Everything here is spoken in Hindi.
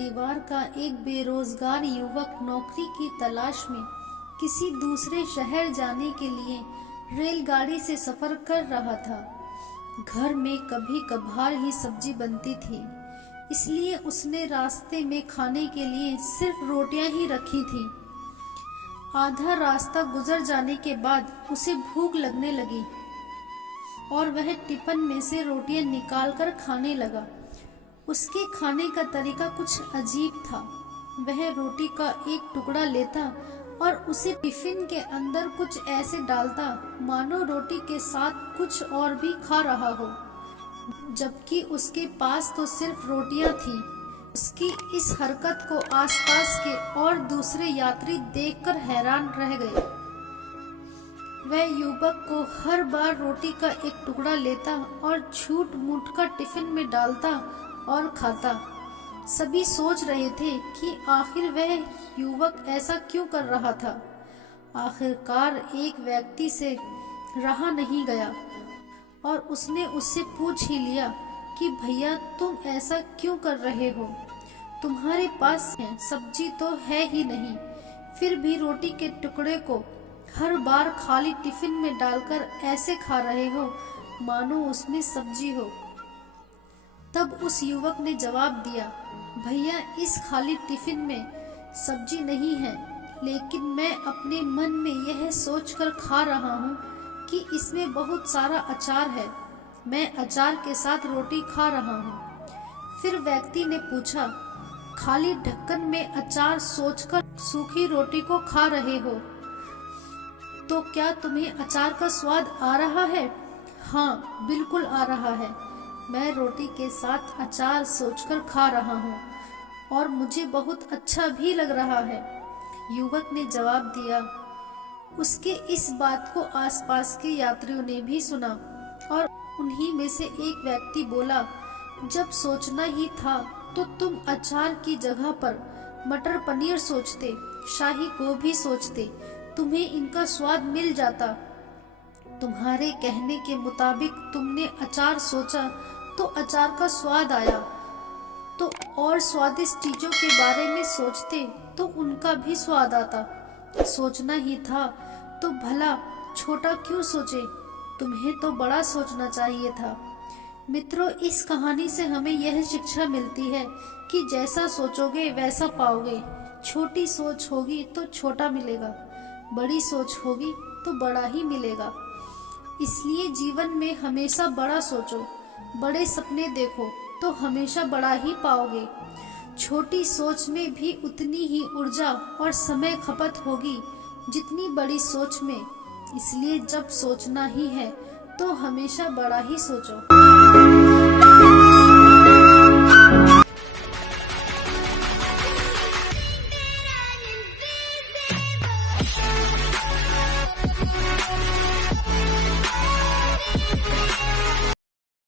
परिवार का एक बेरोजगार युवक नौकरी की तलाश में किसी दूसरे शहर जाने के लिए रेलगाड़ी से सफर कर रहा था। घर में कभी कभार ही सब्जी बनती थी, इसलिए उसने रास्ते में खाने के लिए सिर्फ रोटियां ही रखी थी। आधा रास्ता गुजर जाने के बाद उसे भूख लगने लगी और वह टिफिन में से रोटियां निकालकर खाने लगा। उसके खाने का तरीका कुछ अजीब था। वह रोटी का एक टुकड़ा लेता और उसे टिफिन के अंदर कुछ ऐसे डालता मानो रोटी के साथ कुछ और भी खा रहा हो, जबकि उसके पास तो सिर्फ रोटियां थी। उसकी इस हरकत को आसपास के और दूसरे यात्री देखकर हैरान रह गए। वह युवक को हर बार रोटी का एक टुकड़ा लेता और झूठ मूठ का टिफिन में डालता और खाता। सभी सोच रहे थे कि आखिर वह युवक ऐसा क्यों कर रहा था। आखिरकार एक व्यक्ति से रहा नहीं गया और उसने उससे पूछ ही लिया कि भैया तुम ऐसा क्यों कर रहे हो? तुम्हारे पास सब्जी तो है ही नहीं, फिर भी रोटी के टुकड़े को हर बार खाली टिफिन में डालकर ऐसे खा रहे हो मानो उसमें सब्जी हो। तब उस युवक ने जवाब दिया, भैया इस खाली टिफिन में सब्जी नहीं है, लेकिन मैं अपने मन में यह सोचकर खा रहा हूँ कि इसमें बहुत सारा अचार है। मैं अचार के साथ रोटी खा रहा हूँ। फिर व्यक्ति ने पूछा, खाली ढक्कन में अचार सोचकर सूखी रोटी को खा रहे हो, तो क्या तुम्हें अचार का स्वाद आ रहा है? हाँ, बिल्कुल आ रहा है। मैं रोटी के साथ अचार सोचकर खा रहा हूँ और मुझे बहुत अच्छा भी लग रहा है, युवक ने जवाब दिया। उसके इस बात को आसपास के यात्रियों ने भी सुना और उन्हीं में से एक व्यक्ति बोला, जब सोचना ही था तो तुम अचार की जगह पर मटर पनीर सोचते, शाही गोभी सोचते, तुम्हें इनका स्वाद मिल जाता। तुम्हारे कहने के मुताबिक तुमने अचार सोचा तो अचार का स्वाद आया, तो और स्वादिष्ट चीजों के बारे में सोचते तो उनका भी स्वाद आता। सोचना ही था तो भला छोटा क्यों सोचे? तुम्हें तो बड़ा सोचना चाहिए था। मित्रों, इस कहानी से हमें यह शिक्षा मिलती है कि जैसा सोचोगे वैसा पाओगे। छोटी सोच होगी तो छोटा मिलेगा, बड़ी सोच होगी तो बड़ा ही मिलेगा। इसलिए जीवन में हमेशा बड़ा सोचो, बड़े सपने देखो तो हमेशा बड़ा ही पाओगे। छोटी सोच में भी उतनी ही ऊर्जा और समय खपत होगी जितनी बड़ी सोच में। इसलिए जब सोचना ही है तो हमेशा बड़ा ही सोचो।